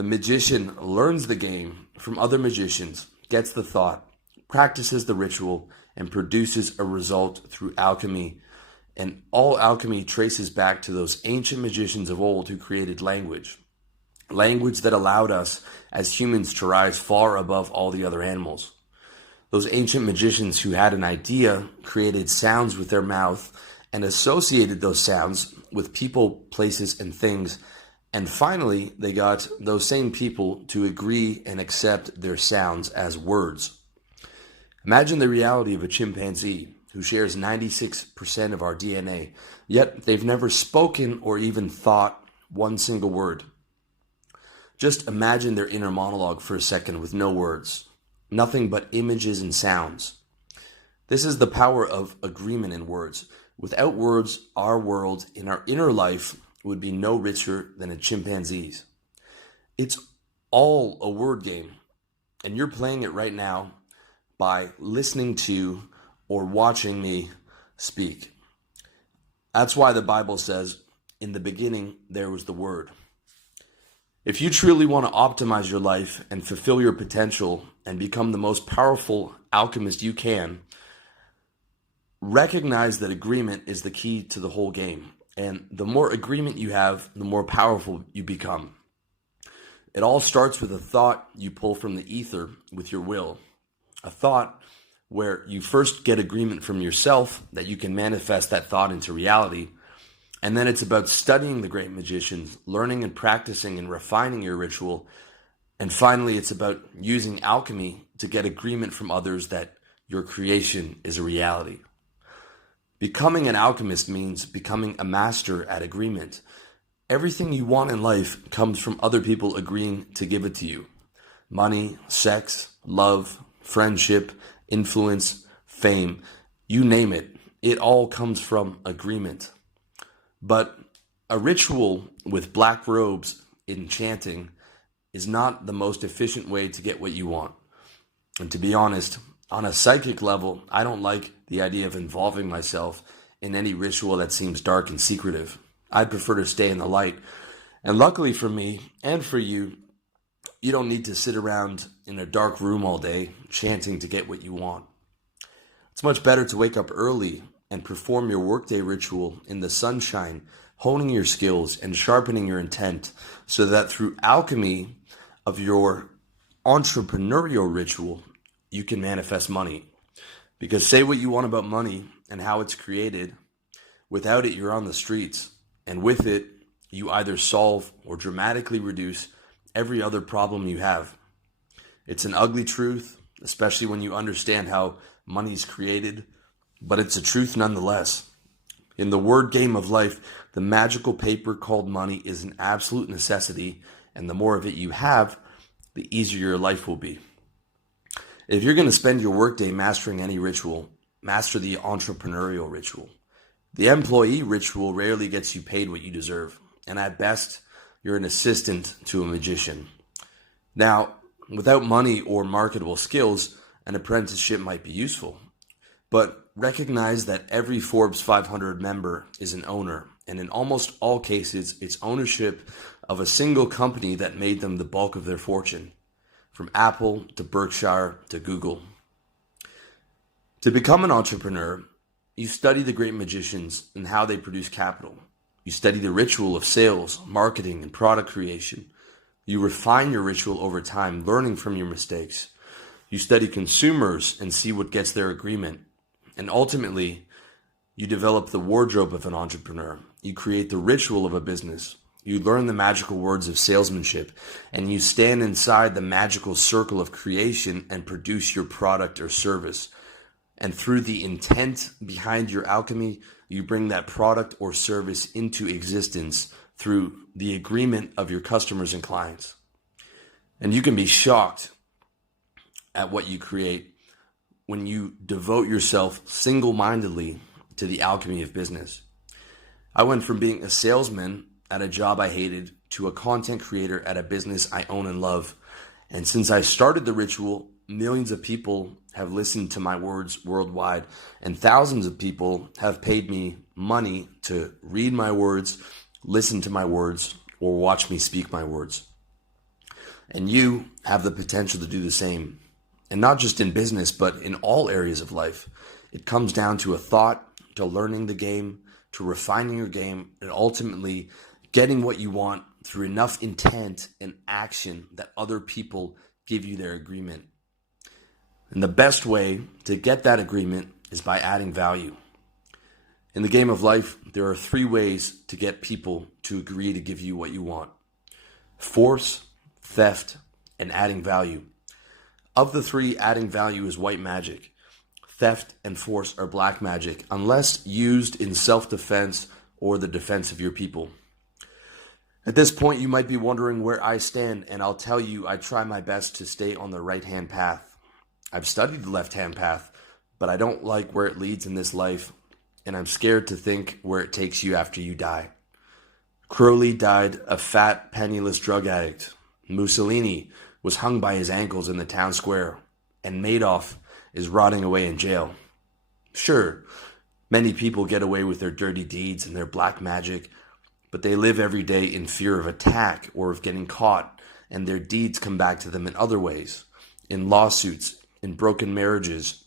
The magician learns the game from other magicians, gets the thought, practices the ritual, and produces a result through alchemy. And all alchemy traces back to those ancient magicians of old who created language. Language that allowed us as humans to rise far above all the other animals. Those ancient magicians who had an idea created sounds with their mouth and associated those sounds with people, places, and things. And finally, they got those same people to agree and accept their sounds as words. Imagine the reality of a chimpanzee who shares 96% of our DNA, yet they've never spoken or even thought one single word. Just imagine their inner monologue for a second with no words, nothing but images and sounds. This is the power of agreement in words. Without words, our world in our inner life would be no richer than a chimpanzee's. It's all a word game, and you're playing it right now by listening to or watching me speak. That's why the Bible says, in the beginning, there was the Word. If you truly want to optimize your life and fulfill your potential and become the most powerful alchemist you can, recognize that agreement is the key to the whole game. And the more agreement you have, the more powerful you become. It all starts with a thought you pull from the ether with your will. A thought where you first get agreement from yourself that you can manifest that thought into reality. And then it's about studying the great magicians, learning and practicing and refining your ritual. And finally, it's about using alchemy to get agreement from others that your creation is a reality. Becoming an alchemist means becoming a master at agreement. Everything you want in life comes from other people agreeing to give it to you. Money, sex, love, friendship, influence, fame, you name it. It all comes from agreement. But a ritual with black robes in chanting is not the most efficient way to get what you want. And to be honest, on a psychic level, I don't like the idea of involving myself in any ritual that seems dark and secretive. I'd prefer to stay in the light. And luckily for me and for you, you don't need to sit around in a dark room all day chanting to get what you want. It's much better to wake up early and perform your workday ritual in the sunshine, honing your skills and sharpening your intent so that through alchemy of your entrepreneurial ritual, you can manifest money. Because say what you want about money and how it's created, without it, you're on the streets. And with it, you either solve or dramatically reduce every other problem you have. It's an ugly truth, especially when you understand how money is created, but it's a truth nonetheless. In the word game of life, the magical paper called money is an absolute necessity, and the more of it you have, the easier your life will be. If you're going to spend your workday mastering any ritual, master the entrepreneurial ritual. The employee ritual rarely gets you paid what you deserve, and at best, you're an assistant to a magician. Now, without money or marketable skills, an apprenticeship might be useful. But recognize that every Forbes 500 member is an owner, and in almost all cases, it's ownership of a single company that made them the bulk of their fortune, from Apple to Berkshire to Google. To become an entrepreneur, you study the great magicians and how they produce capital. You study the ritual of sales, marketing, and product creation. You refine your ritual over time, learning from your mistakes. You study consumers and see what gets their agreement. And ultimately, you develop the wardrobe of an entrepreneur. You create the ritual of a business. You learn the magical words of salesmanship, and you stand inside the magical circle of creation and produce your product or service. And through the intent behind your alchemy, you bring that product or service into existence through the agreement of your customers and clients. And you can be shocked at what you create when you devote yourself single-mindedly to the alchemy of business. I went from being a salesman at a job I hated to a content creator at a business I own and love. And since I started the ritual, millions of people have listened to my words worldwide, and thousands of people have paid me money to read my words, listen to my words, or watch me speak my words. And you have the potential to do the same. And not just in business, but in all areas of life. It comes down to a thought, to learning the game, to refining your game, and ultimately getting what you want through enough intent and action that other people give you their agreement. And the best way to get that agreement is by adding value. In the game of life, there are 3 ways to get people to agree to give you what you want: force, theft, and adding value. Of the 3, adding value is white magic. Theft and force are black magic, unless used in self-defense or the defense of your people. At this point, you might be wondering where I stand, and I'll tell you I try my best to stay on the right-hand path. I've studied the left-hand path, but I don't like where it leads in this life, and I'm scared to think where it takes you after you die. Crowley died a fat, penniless drug addict. Mussolini was hung by his ankles in the town square, and Madoff is rotting away in jail. Sure, many people get away with their dirty deeds and their black magic, but they live every day in fear of attack or of getting caught, and their deeds come back to them in other ways: in lawsuits, in broken marriages,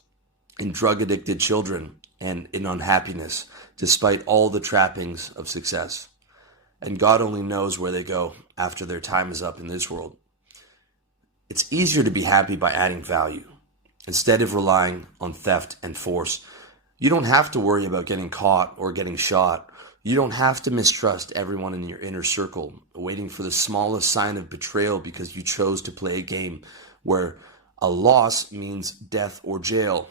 in drug-addicted children, and in unhappiness, despite all the trappings of success. And God only knows where they go after their time is up in this world. It's easier to be happy by adding value, instead of relying on theft and force. You don't have to worry about getting caught or getting shot. You don't have to mistrust everyone in your inner circle, waiting for the smallest sign of betrayal because you chose to play a game where a loss means death or jail,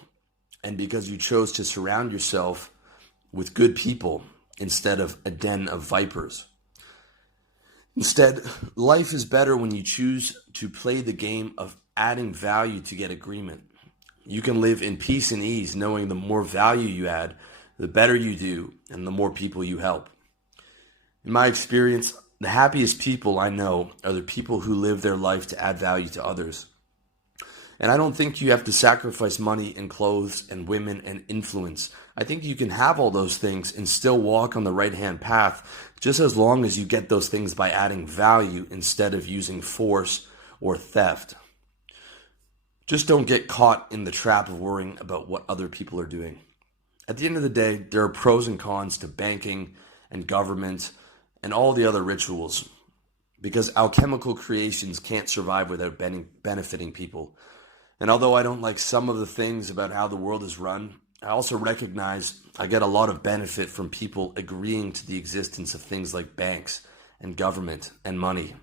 and because you chose to surround yourself with good people instead of a den of vipers. Instead, life is better when you choose to play the game of adding value to get agreement. You can live in peace and ease, knowing the more value you add, the better you do, and the more people you help. In my experience, the happiest people I know are the people who live their life to add value to others. And I don't think you have to sacrifice money and clothes and women and influence. I think you can have all those things and still walk on the right-hand path, just as long as you get those things by adding value instead of using force or theft. Just don't get caught in the trap of worrying about what other people are doing. At the end of the day, there are pros and cons to banking and government and all the other rituals, because alchemical creations can't survive without benefiting people. And although I don't like some of the things about how the world is run, I also recognize I get a lot of benefit from people agreeing to the existence of things like banks and government and money.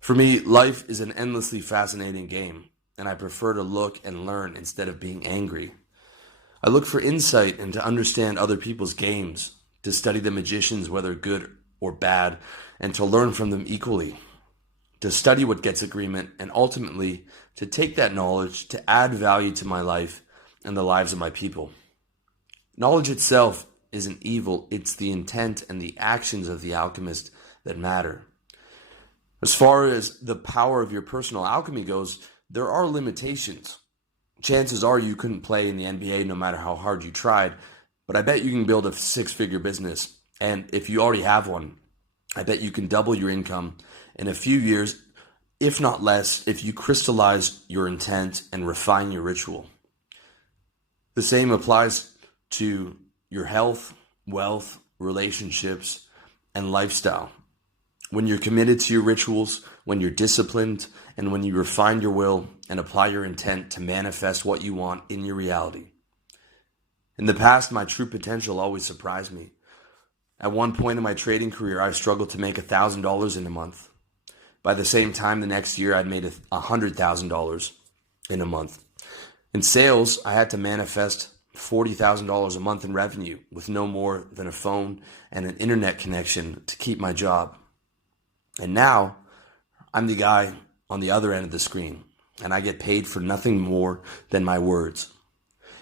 For me, life is an endlessly fascinating game, and I prefer to look and learn instead of being angry. I look for insight and to understand other people's games, to study the magicians, whether good or bad, and to learn from them equally. To study what gets agreement, and ultimately to take that knowledge to add value to my life and the lives of my people. Knowledge itself isn't evil, it's the intent and the actions of the alchemist that matter. As far as the power of your personal alchemy goes, there are limitations. Chances are you couldn't play in the NBA no matter how hard you tried, but I bet you can build a 6-figure business. And if you already have one, I bet you can double your income in a few years, if not less, if you crystallize your intent and refine your ritual. The same applies to your health, wealth, relationships, and lifestyle. When you're committed to your rituals, when you're disciplined, and when you refine your will and apply your intent to manifest what you want in your reality. In the past, my true potential always surprised me. At one point in my trading career, I struggled to make $1,000 in a month. By the same time, the next year, I'd made $100,000 in a month. In sales, I had to manifest $40,000 a month in revenue with no more than a phone and an internet connection to keep my job. And now, I'm the guy on the other end of the screen, and I get paid for nothing more than my words.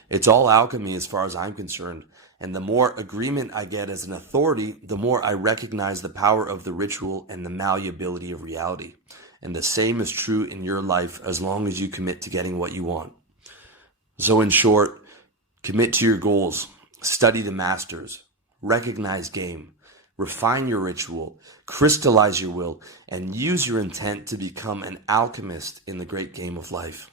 It's all alchemy as far as I'm concerned, and the more agreement I get as an authority, the more I recognize the power of the ritual and the malleability of reality. And the same is true in your life as long as you commit to getting what you want. So in short, commit to your goals, study the masters, recognize game, refine your ritual, crystallize your will, and use your intent to become an alchemist in the great game of life.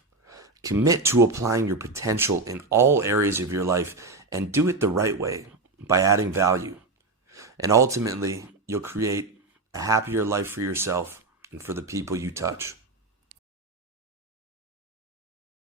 Commit to applying your potential in all areas of your life and do it the right way by adding value. And ultimately, you'll create a happier life for yourself and for the people you touch.